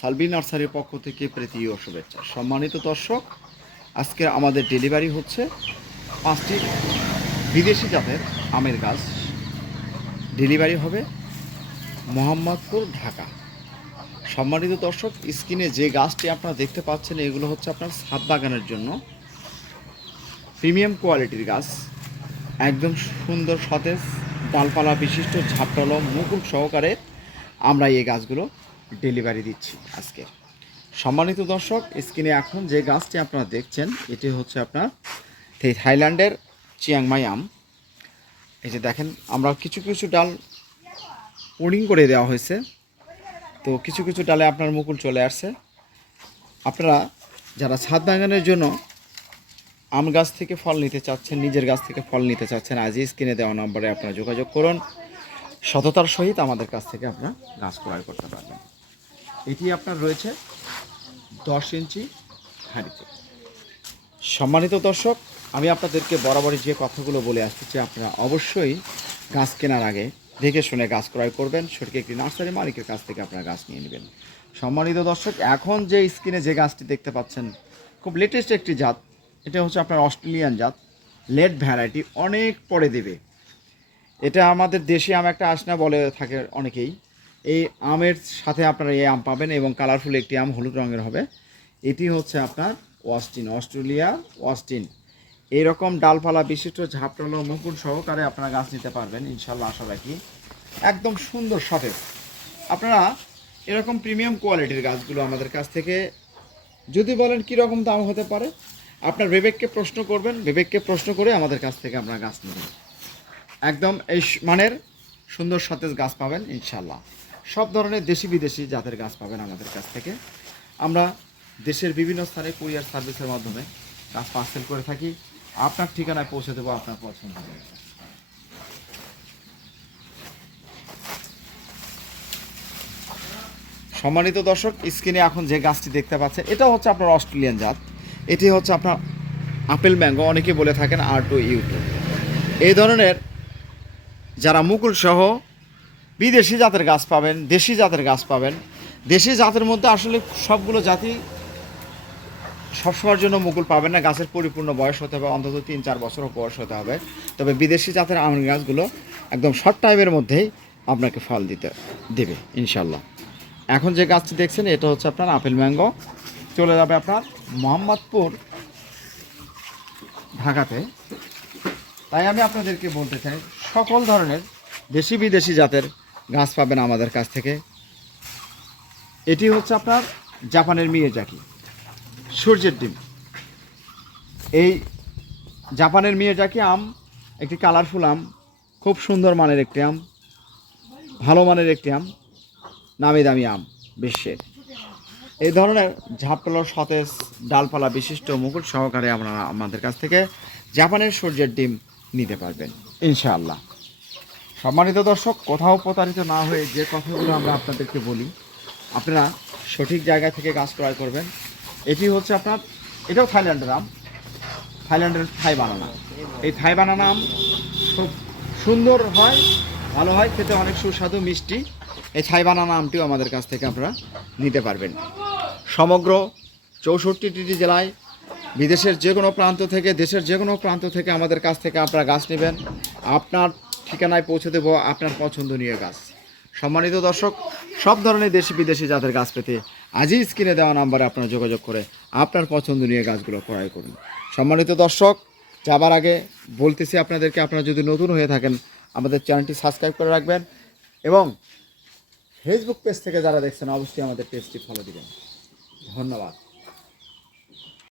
সালভি নার্সারির পক্ষ থেকে প্রীতি ও শুভেচ্ছা। সম্মানিত দর্শক, আজকে আমাদের ডেলিভারি হচ্ছে 5টি বিদেশি জাতের আমের গাছ। ডেলিভারি হবে মোহাম্মদপুর, ঢাকা। সম্মানিত দর্শক, স্ক্রিনে যে গাছটি আপনারা দেখতে পাচ্ছেন এগুলো হচ্ছে আপনার ছাদ বাগানের জন্য প্রিমিয়াম কোয়ালিটির গাছ। একদম সুন্দর সতেজ ডালপালা বিশিষ্ট ঝাপটালো মুকুল সহকারে আমরা এই গাছগুলো ডেলিভারি দিচ্ছি আজকে। সম্মানিত দর্শক, স্ক্রিনে এখন যে গাছটি আপনারা দেখছেন এটি হচ্ছে আপনার থাইল্যান্ডের চিয়াংমাই আম। এই যে দেখেন, আমরা কিছু কিছু ডাল পুডিং করে দেওয়া হয়েছে, তো কিছু কিছু ডালে আপনার মুকুল চলে আসছে। আপনারা যারা ছাদ বাগানের জন্য আম গাছ থেকে ফল নিতে চাচ্ছেন, নিজের গাছ থেকে ফল নিতে চাচ্ছেন, আজই স্ক্রিনে দেওয়া নম্বরে আপনারা যোগাযোগ করুন। সততার সহিত আমাদের কাছ থেকে আপনারা গাছ ক্রয় করতে পারবেন। এটি আপনার রয়েছে 10 ইঞ্চি হাঁড়িতে। সম্মানিত দর্শক, আমি আপনাদেরকে বরাবরই যে কথাগুলো বলে আসতেছি, আপনারা অবশ্যই গাছ কেনার আগে দেখে শুনে গাছ ক্রয় করবেন। সঠিক একটি নার্সারি মালিকের কাছ থেকে আপনারা গাছ নিয়ে নেবেন। সম্মানিত দর্শক, এখন যে স্ক্রিনে যে গাছটি দেখতে পাচ্ছেন খুব লেটেস্ট একটি জাত। এটা হচ্ছে আপনার অস্ট্রেলিয়ান জাত, লেট ভ্যারাইটি, অনেক পরে দেবে। এটা আমাদের দেশে আম একটা আসনা বলে থাকে অনেকেই। এই আমের সাথে আপনারা এই আম পাবেন এবং কালারফুল একটি আম হলুদ রঙের হবে। এটি হচ্ছে আপনার ওয়াস্টিন, অস্ট্রেলিয়া ওয়াস্টিন। এইরকম ডালপালা বিশিষ্ট ঝাপটালো মুকুল সহকারে আপনারা গাছ নিতে পারবেন ইনশাল্লাহ, আশা রাখি। একদম সুন্দর সতেজ। আপনারা এরকম প্রিমিয়াম কোয়ালিটির গাছগুলো আমাদের কাছ থেকে যদি বলেন কীরকম দাম হতে পারে, আপনার বিবেককে প্রশ্ন করবেন, বিবেককে প্রশ্ন করে আমাদের কাছ থেকে আপনারা গাছ নেবেন। একদম এই মানের সুন্দর সতেজ গাছ পাবেন ইনশাল্লাহ। সব ধরনের দেশি বিদেশি জাতের গাছ পাবেন আমাদের কাছ থেকে। আমরা দেশের বিভিন্ন স্থানে কুরিয়ার সার্ভিসের মাধ্যমে গাছ পার্সেল করে থাকি। আপনার ঠিকানায় পৌঁছে দেবো আপনার পছন্দ হবে। সম্মানিত দর্শক, স্ক্রিনে এখন যে গাছটি দেখতে পাচ্ছেন এটা হচ্ছে আপনার অস্ট্রেলিয়ান জাত। এটি হচ্ছে আপনার আপেল ম্যাঙ্গো, অনেকে বলে থাকেন R2U2। এই ধরনের যারা মুকুল সহ বিদেশি জাতের গাছ পাবেন, দেশি জাতের গাছ পাবেন। দেশি জাতের মধ্যে আসলে সবগুলো জাতি সবসময়ের জন্য মুকুল পাবেন না, গাছের পরিপূর্ণ বয়স হতে হবে, অন্তত 3-4 বছর বয়স হতে হবে। তবে বিদেশি জাতের আম গাছগুলো একদম শর্ট টাইমের মধ্যেই আপনাকে ফল দেবে ইনশাল্লাহ। এখন যে গাছটি দেখছেন এটা হচ্ছে আপনার আপেল ম্যাঙ্গো, চলে যাবে আপনার মোহাম্মদপুর, ঢাকাতে। তাই আমি আপনাদেরকে বলতে চাই, সকল ধরনের দেশি বিদেশি জাতের গাছ পাবেন আমাদের কাছ থেকে। এটি হচ্ছে আপনার জাপানের মিয়াজাকি, সূর্যের ডিম। এই জাপানের মিয়াজাকি আম একটি কালারফুল আম, খুব সুন্দর মানের একটি আম, ভালো মানের একটি আম, নামি দামি আম বিশ্বের। এই ধরনের ঝাপটালো সতেজ ডালপালা বিশিষ্ট মুকুট সহকারে আপনারা আমাদের কাছ থেকে জাপানের সূর্যের ডিম নিতে পারবেন ইনশাআল্লাহ। সম্মানিত দর্শক, কোথাও প্রতারিত না হয়ে যে কথাগুলো আমরা আপনাদেরকে বলি, আপনারা সঠিক জায়গা থেকে গাছ ক্রয় করবেন। এটি হচ্ছে আপনার, এটাও থাইল্যান্ডের আম, থাইল্যান্ডের থাই বানানা। এই থাই বানানা আম খুব সুন্দর হয়, ভালো হয়, খেতে অনেক সুস্বাদু মিষ্টি। এই থাই বানানা আমটিও আমাদের কাছ থেকে আপনারা নিতে পারবেন। সমগ্র 64টি জেলায়, বিদেশের যে কোনো প্রান্ত থেকে, দেশের যে কোনো প্রান্ত থেকে আমাদের কাছ থেকে আপনারা গাছ নেবেন। আপনার ঠিকানায় পৌঁছে দেবো আপনার পছন্দনীয় গাছ। সম্মানিত দর্শক, সব ধরনের দেশি বিদেশি জাতের গাছ পেতে আজই স্ক্রিনে দেওয়া নাম্বারে আপনারা যোগাযোগ করে আপনার পছন্দনীয় গাছগুলো ক্রয় করুন। সম্মানিত দর্শক, যাবার আগে বলতেছি আপনাদেরকে, আপনারা যদি নতুন হয়ে থাকেন আমাদের চ্যানেলটি সাবস্ক্রাইব করে রাখবেন এবং ফেসবুক পেজ থেকে যারা দেখছেন অবশ্যই আমাদের পেজটি ফলো দিবেন। ধন্যবাদ।